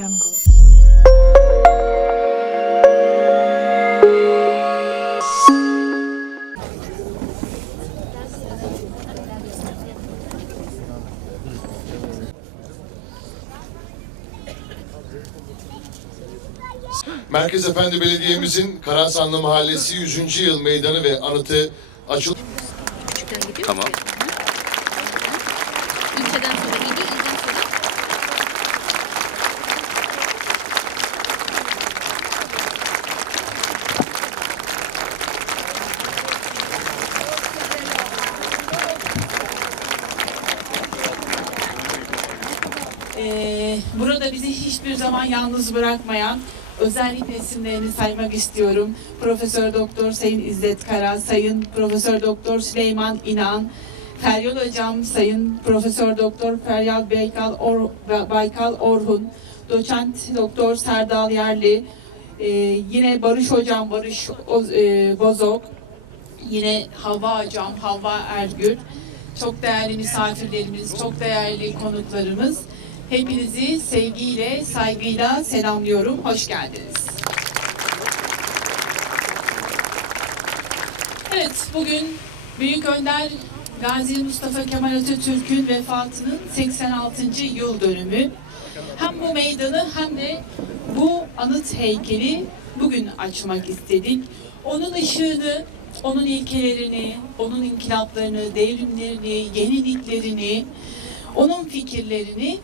Jungle. Merkez Efendi Belediye'mizin Karasanlı Mahallesi 100. Yıl Meydanı ve Anıtı açıl Küçükten gidiyor. Tamam. Hiçbir zaman yalnız bırakmayan özellikle isimlerini saymak istiyorum. Profesör Doktor Sayın İzzet Kara, Sayın Profesör Doktor Süleyman İnan, Feryal Hocam, Sayın Profesör Doktor Feryal Baykal, Or, Baykal Orhun, Doçent Doktor Serdal Yerli, ee, yine Barış Hocam Barış e, Bozok, yine Havva Hocam Havva Ergür, çok değerli misafirlerimiz, çok değerli konuklarımız. Hepinizi sevgiyle, saygıyla selamlıyorum. Hoş geldiniz. Evet, bugün Büyük Önder Gazi Mustafa Kemal Atatürk'ün vefatının 86. yıl dönümü. Hem bu meydanı hem de bu anıt heykeli bugün açmak istedik. Onun ışığını, onun ilkelerini, onun inkılaplarını, devrimlerini, yeniliklerini, onun fikirlerini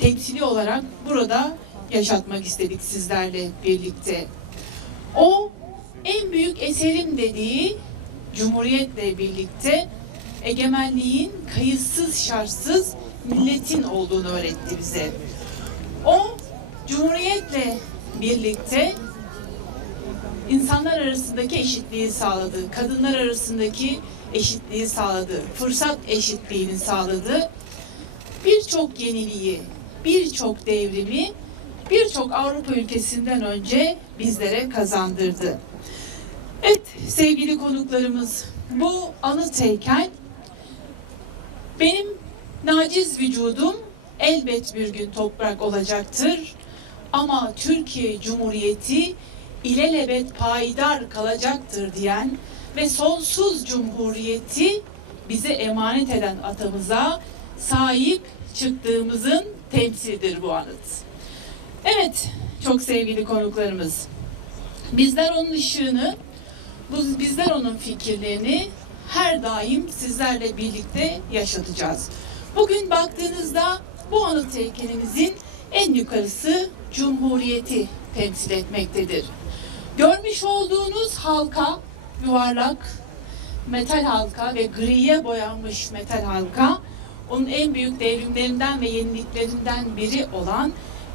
temsili olarak burada yaşatmak istedik sizlerle birlikte. O en büyük eserim dediği Cumhuriyetle birlikte egemenliğin kayıtsız şartsız milletin olduğunu öğretti bize. O Cumhuriyetle birlikte insanlar arasındaki eşitliği sağladı, kadınlar arasındaki eşitliği sağladı, fırsat eşitliğini sağladı. Birçok yeniliği, birçok devrimi birçok Avrupa ülkesinden önce bizlere kazandırdı. Evet sevgili konuklarımız bu anıt heykel benim naciz vücudum elbet bir gün toprak olacaktır. Ama Türkiye Cumhuriyeti ilelebet payidar kalacaktır diyen ve sonsuz cumhuriyeti bize emanet eden atamıza sahip çıktığımızın temsilidir bu anıt. Evet, çok sevgili konuklarımız. Bizler onun ışığını, bizler onun fikirlerini her daim sizlerle birlikte yaşatacağız. Bugün baktığınızda bu anıt heykelimizin en yukarısı Cumhuriyeti temsil etmektedir. Görmüş olduğunuz halka yuvarlak metal halka ve griye boyanmış metal halka onun en büyük devrimlerinden ve yeniliklerinden biri olan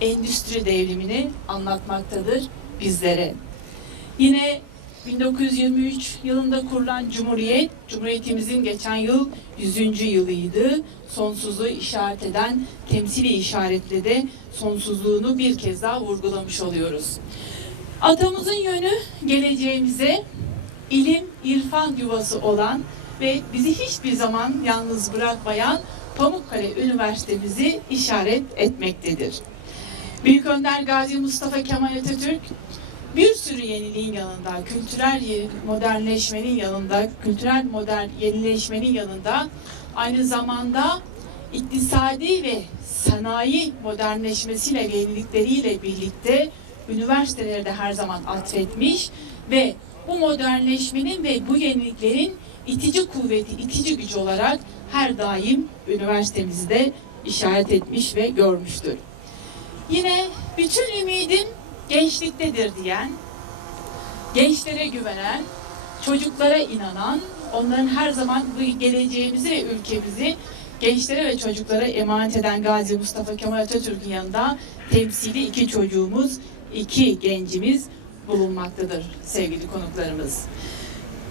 endüstri devrimini anlatmaktadır bizlere. Yine 1923 yılında kurulan Cumhuriyet, Cumhuriyetimizin geçen yıl 100. yılıydı. Sonsuzluğu işaret eden temsili işaretle de sonsuzluğunu bir kez daha vurgulamış oluyoruz. Atamızın yönü geleceğimize ilim, irfan yuvası olan ve bizi hiçbir zaman yalnız bırakmayan Pamukkale Üniversitemizi işaret etmektedir. Büyük Önder Gazi Mustafa Kemal Atatürk bir sürü yeniliğin yanında, kültürel modernleşmenin yanında, kültürel modern yenileşmenin yanında aynı zamanda iktisadi ve sanayi modernleşmesiyle ve yenilikleriyle birlikte üniversiteleri de her zaman atfetmiş ve bu modernleşmenin ve bu yeniliklerin itici kuvveti, itici gücü olarak her daim üniversitemizde işaret etmiş ve görmüştür. Yine bütün ümidim gençliktedir diyen, gençlere güvenen, çocuklara inanan, onların her zaman bu geleceğimizi ve ülkemizi gençlere ve çocuklara emanet eden Gazi Mustafa Kemal Atatürk'ün yanında temsili iki çocuğumuz, iki gencimiz bulunmaktadır sevgili konuklarımız.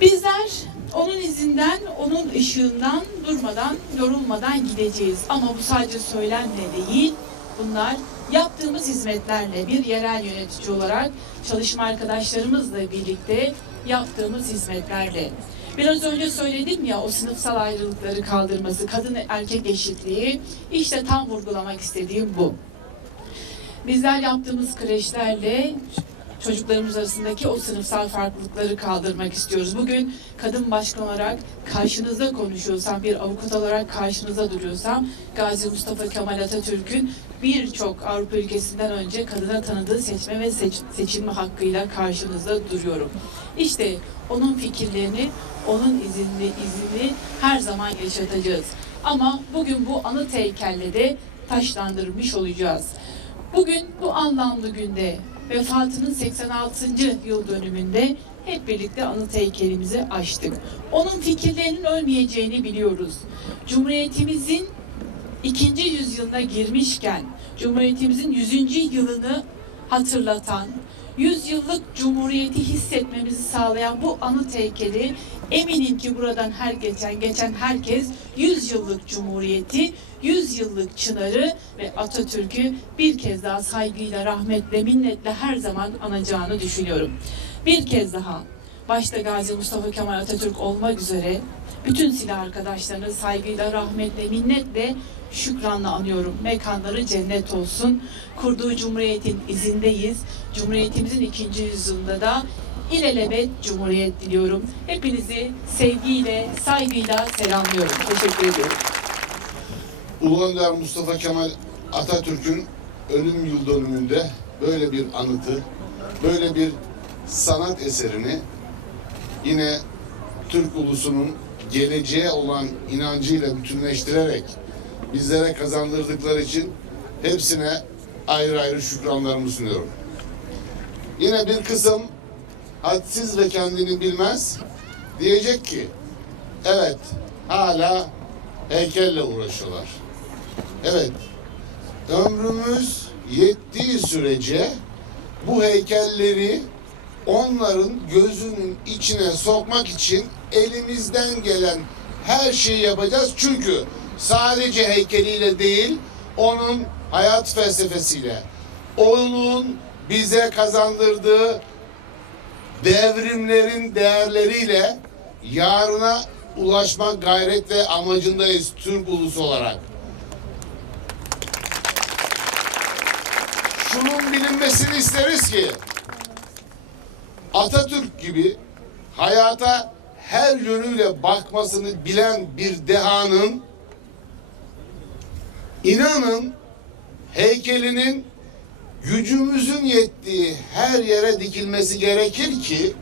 Bizler onun izinden, onun ışığından durmadan, yorulmadan gideceğiz. Ama bu sadece söylemle değil, bunlar yaptığımız hizmetlerle bir yerel yönetici olarak çalışma arkadaşlarımızla birlikte yaptığımız hizmetlerle. Biraz önce söyledim ya o sınıfsal ayrılıkları kaldırması, kadın erkek eşitliği işte tam vurgulamak istediğim bu. Bizler yaptığımız kreşlerle çocuklarımız arasındaki o sınıfsal farklılıkları kaldırmak istiyoruz. Bugün kadın başkan olarak karşınızda konuşuyorsam, bir avukat olarak karşınızda duruyorsam, Gazi Mustafa Kemal Atatürk'ün birçok Avrupa ülkesinden önce kadına tanıdığı seçme ve seç- seçilme hakkıyla karşınızda duruyorum. İşte onun fikirlerini, onun izinli izini her zaman yaşatacağız. Ama bugün bu anıt heykelle de taşlandırmış olacağız. Bugün bu anlamlı günde vefatının 86. yıl dönümünde hep birlikte anıt heykelimizi açtık. Onun fikirlerinin ölmeyeceğini biliyoruz. Cumhuriyetimizin ikinci yüzyılına girmişken Cumhuriyetimizin 100. yılını hatırlatan, 100 yıllık Cumhuriyeti hissetmemizi sağlayan bu anıt heykeli eminim ki buradan her geçen geçen herkes 100 yıllık Cumhuriyeti, 100 yıllık Çınar'ı ve Atatürk'ü bir kez daha saygıyla, rahmetle, minnetle her zaman anacağını düşünüyorum. Bir kez daha başta Gazi Mustafa Kemal Atatürk olmak üzere bütün silah arkadaşlarını saygıyla, rahmetle, minnetle, şükranla anıyorum. Mekanları cennet olsun. Kurduğu Cumhuriyet'in izindeyiz. Cumhuriyetimizin ikinci yüzyılında da ilelebet Cumhuriyet diliyorum. Hepinizi sevgiyle, saygıyla selamlıyorum. Teşekkür ediyorum. Ulu Önder Mustafa Kemal Atatürk'ün ölüm yıl dönümünde böyle bir anıtı, böyle bir sanat eserini yine Türk ulusunun geleceğe olan inancıyla bütünleştirerek bizlere kazandırdıkları için hepsine ayrı ayrı şükranlarımı sunuyorum. Yine bir kısım hadsiz ve kendini bilmez diyecek ki evet hala heykelle uğraşıyorlar. Evet. Ömrümüz yettiği sürece bu heykelleri onların gözünün içine sokmak için elimizden gelen her şeyi yapacağız. Çünkü sadece heykeliyle değil, onun hayat felsefesiyle, onun bize kazandırdığı devrimlerin değerleriyle yarına ulaşmak gayret ve amacındayız Türk ulusu olarak. Şunun bilinmesini isteriz ki Atatürk gibi hayata her yönüyle bakmasını bilen bir dehanın inanın heykelinin gücümüzün yettiği her yere dikilmesi gerekir ki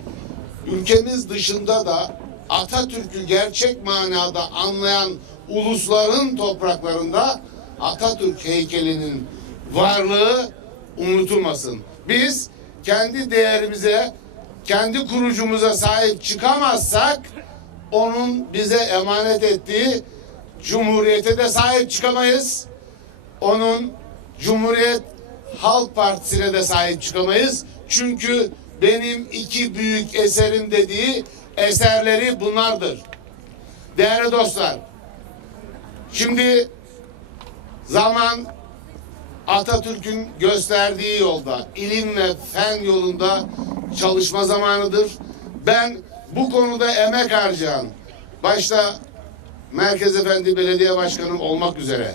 ülkemiz dışında da Atatürk'ü gerçek manada anlayan ulusların topraklarında Atatürk heykelinin varlığı unutulmasın. Biz kendi değerimize, kendi kurucumuza sahip çıkamazsak onun bize emanet ettiği cumhuriyete de sahip çıkamayız. Onun Cumhuriyet Halk Partisi'ne de sahip çıkamayız. Çünkü benim iki büyük eserim dediği eserleri bunlardır. Değerli dostlar, şimdi zaman Atatürk'ün gösterdiği yolda, ilim ve fen yolunda çalışma zamanıdır. Ben bu konuda emek harcayan, başta Merkez Efendi Belediye Başkanım olmak üzere,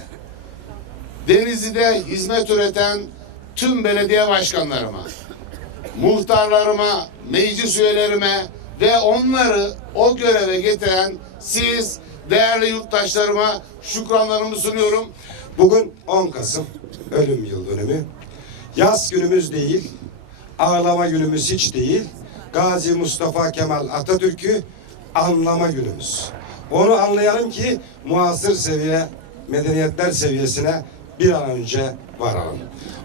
Denizli'de hizmet üreten tüm belediye başkanlarıma, muhtarlarıma, meclis üyelerime ve onları o göreve getiren siz değerli yurttaşlarıma şükranlarımı sunuyorum. Bugün 10 Kasım ölüm yıl dönümü. Yaz günümüz değil, ağlama günümüz hiç değil. Gazi Mustafa Kemal Atatürk'ü anlama günümüz. Onu anlayalım ki muasır seviye, medeniyetler seviyesine bir an önce varalım.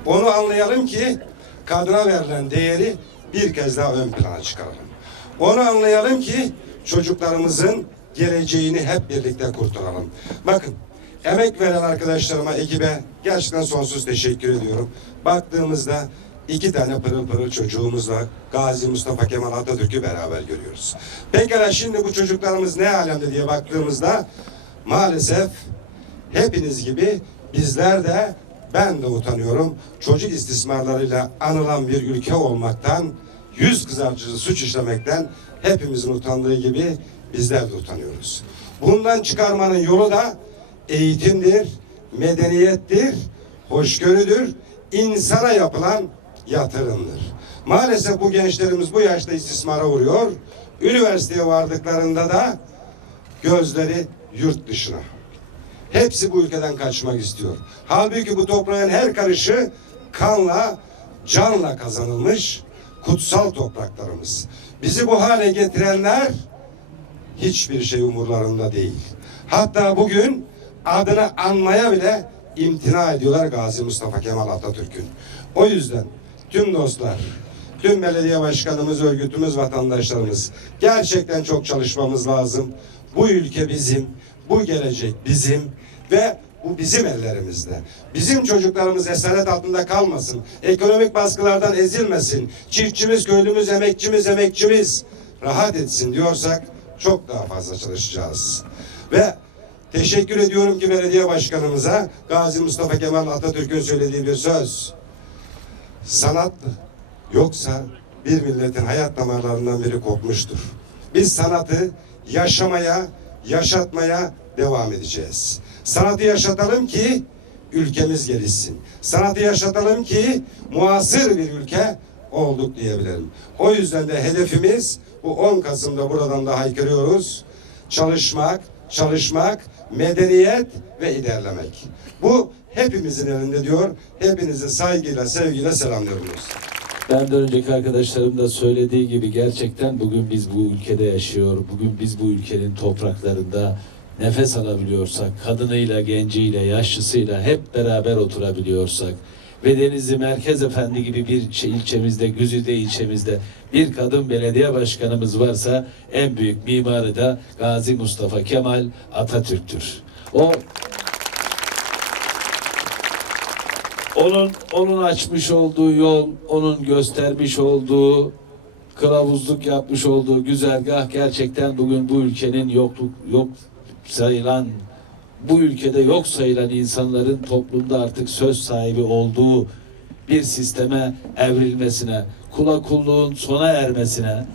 Onu anlayalım ki kadına verilen değeri bir kez daha ön plana çıkaralım. Onu anlayalım ki çocuklarımızın geleceğini hep birlikte kurtaralım. Bakın emek veren arkadaşlarıma, ekibe gerçekten sonsuz teşekkür ediyorum. Baktığımızda iki tane pırıl pırıl çocuğumuzla Gazi Mustafa Kemal Atatürk'ü beraber görüyoruz. Pekala şimdi bu çocuklarımız ne alemde diye baktığımızda maalesef hepiniz gibi bizler de ben de utanıyorum. Çocuk istismarlarıyla anılan bir ülke olmaktan, yüz kızartıcı suç işlemekten hepimizin utandığı gibi bizler de utanıyoruz. Bundan çıkarmanın yolu da eğitimdir, medeniyettir, hoşgörüdür, insana yapılan yatırımdır. Maalesef bu gençlerimiz bu yaşta istismara uğruyor. Üniversiteye vardıklarında da gözleri yurt dışına. Hepsi bu ülkeden kaçmak istiyor. Halbuki bu toprağın her karışı kanla, canla kazanılmış kutsal topraklarımız. Bizi bu hale getirenler hiçbir şey umurlarında değil. Hatta bugün adını anmaya bile imtina ediyorlar Gazi Mustafa Kemal Atatürk'ün. O yüzden tüm dostlar, tüm belediye başkanımız, örgütümüz, vatandaşlarımız gerçekten çok çalışmamız lazım. Bu ülke bizim, bu gelecek bizim ve bu bizim ellerimizde. Bizim çocuklarımız esaret altında kalmasın. Ekonomik baskılardan ezilmesin. Çiftçimiz, köylümüz, emekçimiz, emekçimiz rahat etsin diyorsak çok daha fazla çalışacağız. Ve teşekkür ediyorum ki belediye başkanımıza Gazi Mustafa Kemal Atatürk'ün söylediği bir söz. Sanat yoksa bir milletin hayat damarlarından biri kopmuştur. Biz sanatı yaşamaya, yaşatmaya devam edeceğiz. Sanatı yaşatalım ki ülkemiz gelişsin. Sanatı yaşatalım ki muasır bir ülke olduk diyebilirim. O yüzden de hedefimiz bu 10 Kasım'da buradan da haykırıyoruz. Çalışmak, çalışmak, medeniyet ve ilerlemek. Bu hepimizin elinde diyor. Hepinizi saygıyla, sevgiyle selamlıyoruz. Benden önceki arkadaşlarım da söylediği gibi gerçekten bugün biz bu ülkede yaşıyor, bugün biz bu ülkenin topraklarında nefes alabiliyorsak, kadınıyla, genciyle, yaşlısıyla hep beraber oturabiliyorsak ve Denizli Merkez Efendi gibi bir şey- ilçemizde, Güzide ilçemizde bir kadın belediye başkanımız varsa en büyük mimarı da Gazi Mustafa Kemal Atatürk'tür. O onun onun açmış olduğu yol, onun göstermiş olduğu kılavuzluk yapmış olduğu güzergah gerçekten bugün bu ülkenin yokluk yok sayılan bu ülkede yok sayılan insanların toplumda artık söz sahibi olduğu bir sisteme evrilmesine, kula kulluğun sona ermesine,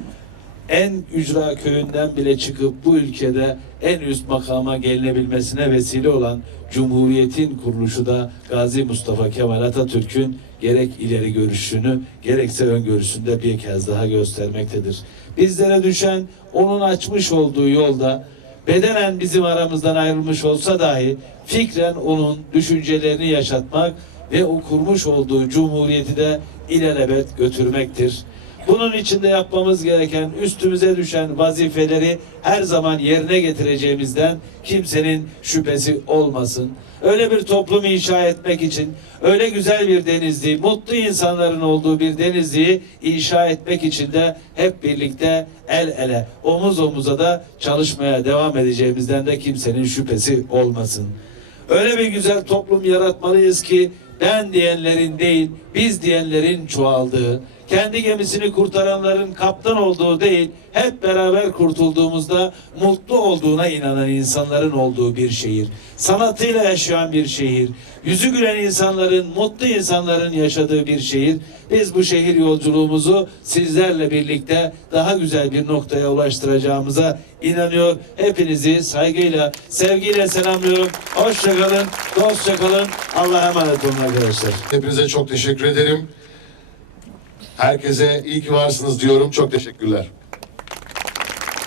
en ücra köyünden bile çıkıp bu ülkede en üst makama gelinebilmesine vesile olan Cumhuriyet'in kuruluşu da Gazi Mustafa Kemal Atatürk'ün gerek ileri görüşünü gerekse öngörüsünü de bir kez daha göstermektedir. Bizlere düşen onun açmış olduğu yolda bedenen bizim aramızdan ayrılmış olsa dahi fikren onun düşüncelerini yaşatmak ve o kurmuş olduğu cumhuriyeti de ilelebet götürmektir. Bunun için de yapmamız gereken üstümüze düşen vazifeleri her zaman yerine getireceğimizden kimsenin şüphesi olmasın. Öyle bir toplum inşa etmek için öyle güzel bir denizliği, mutlu insanların olduğu bir denizliği inşa etmek için de hep birlikte el ele, omuz omuza da çalışmaya devam edeceğimizden de kimsenin şüphesi olmasın. Öyle bir güzel toplum yaratmalıyız ki ben diyenlerin değil, biz diyenlerin çoğaldığı, kendi gemisini kurtaranların kaptan olduğu değil, hep beraber kurtulduğumuzda mutlu olduğuna inanan insanların olduğu bir şehir. Sanatıyla yaşayan bir şehir. Yüzü gülen insanların, mutlu insanların yaşadığı bir şehir. Biz bu şehir yolculuğumuzu sizlerle birlikte daha güzel bir noktaya ulaştıracağımıza inanıyor. Hepinizi saygıyla, sevgiyle selamlıyorum. Hoşçakalın, dostça. Allah'a emanet olun arkadaşlar. Hepinize çok teşekkür ederim. Herkese iyi ki varsınız diyorum. Çok teşekkürler.